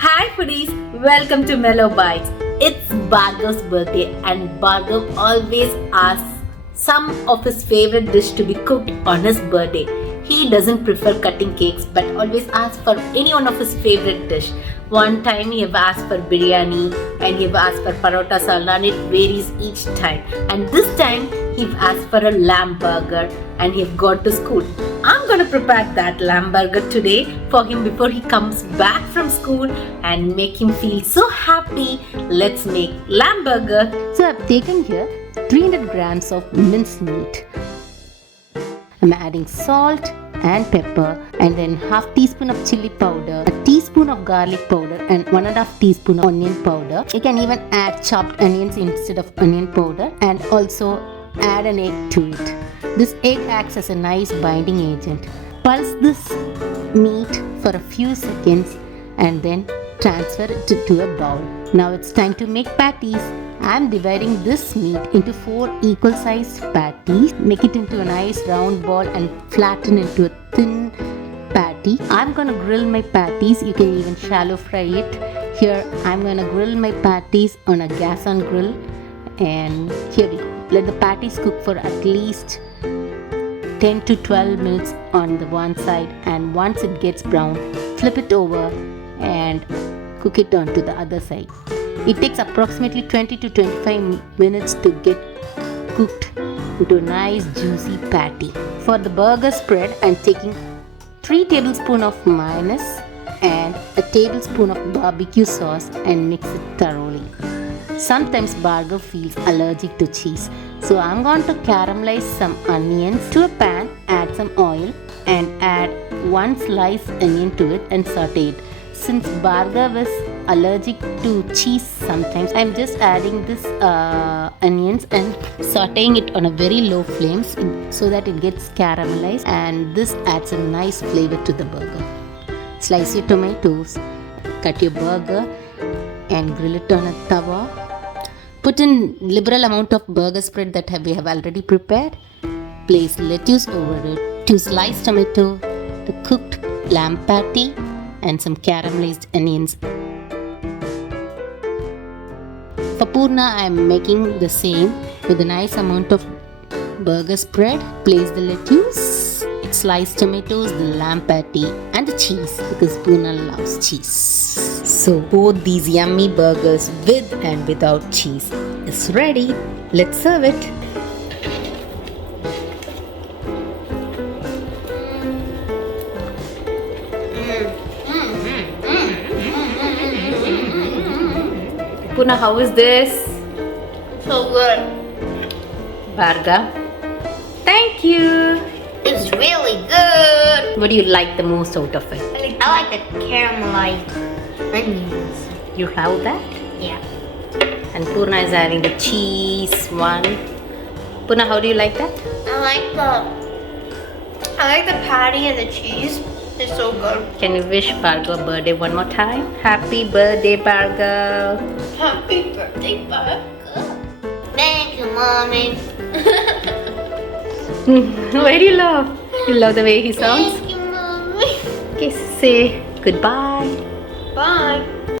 Hi foodies, welcome to MellowBites. It's Bhargav's birthday and Bhargav always asks some of his favorite dish to be cooked on his birthday. He doesn't prefer cutting cakes but always asks for any one of his favorite dish. One time he have asked for biryani and he have asked for parota salad and it varies each time. And this time he have asked for a lamb burger and he have gone to school. I'm going to prepare that lamb burger today for him before he comes back from school and make him feel so happy. Let's make lamb burger. So I've taken here 300 grams of minced meat. I'm adding salt and pepper and then half teaspoon of chili powder, a teaspoon of garlic powder and 1.5 teaspoon of onion powder. You can even add chopped onions instead of onion powder and also add an egg to it. This egg acts as a nice binding agent. Pulse this meat for a few seconds and then transfer it to a bowl. Now it's time to make patties. I'm dividing this meat into 4 equal sized patties. Make it into a nice round ball and flatten into a thin patty. I'm gonna grill my patties. You can even shallow fry it. Here I'm gonna grill my patties on a gas on grill. And here we go. Let the patties cook for at least 10 to 12 minutes on the one side, and once it gets brown, flip it over and cook it onto the other side. It takes approximately 20 to 25 minutes to get cooked into a nice juicy patty. For the burger spread, I'm taking 3 tablespoons of mayonnaise and a tablespoon of barbecue sauce and mix it thoroughly. Sometimes Bhargav feels allergic to cheese, so I'm going to caramelize some onions to a pan, add some oil and add 1 sliced onion to it and saute it. Since Bhargav is allergic to cheese sometimes, I'm just adding this onions and sauteing it on a very low flame so that it gets caramelized, and this adds a nice flavor to the burger. Slice your tomatoes, cut your burger and grill it on a tawa. Put in liberal amount of burger spread that we have already prepared. Place lettuce over it, 2 sliced tomato, the cooked lamb patty and some caramelized onions. For Purna, I am making the same with a nice amount of burger spread. Place the lettuce, sliced tomatoes, the lamb patty and the cheese because Purna loves cheese. So both these yummy burgers with and without cheese is ready. Let's serve it. Purna, how is this? So good. Bhargav, thank you. It's really good. What do you like the most out of it? I like the caramelized onions. You have that? Yeah. And Purna is having the cheese one. Purna, how do you like that? I like the patty and the cheese. It's so good. Can you wish Bhargav a birthday one more time? Happy birthday, Bhargav. Happy birthday, Bhargav. Thank you, Mommy. Why do you love? You love the way he sounds? Thank you, Mommy. Okay, say goodbye. Bye.